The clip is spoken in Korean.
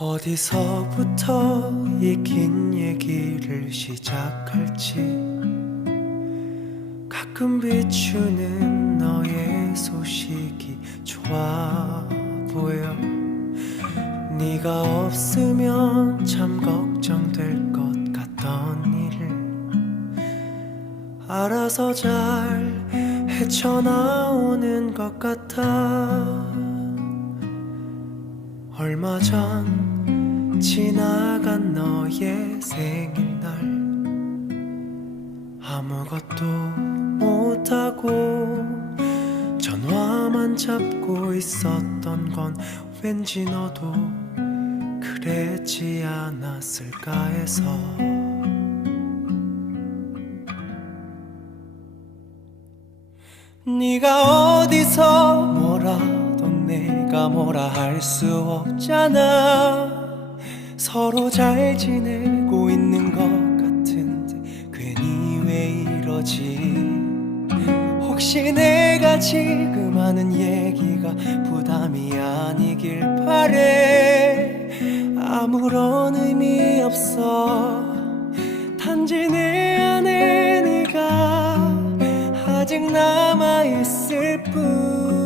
어디서부터 이 긴 얘기를 시작할지. 가끔 비추는 너의 소식이 좋아 네가 없으면 참 걱정될 것 같던 일을 알아서 잘 헤쳐나오는 것 같아. 얼마 전 지나간 너의 생일날 아무것도 못하고 전화만 잡고 있었던 건 왠지 너도 그랬지 않았을까 해서 네가 어디서 뭐라도 내가 뭐라 할 수 없잖아. 서로 잘 지내고 있는 것 같은데 괜히 왜 이러지? 혹시 내가 지금 하는 얘기가 부담이 아니길 바래 아무런 의미 없어. 단지 내 안에 네가 아직 남아있을 뿐.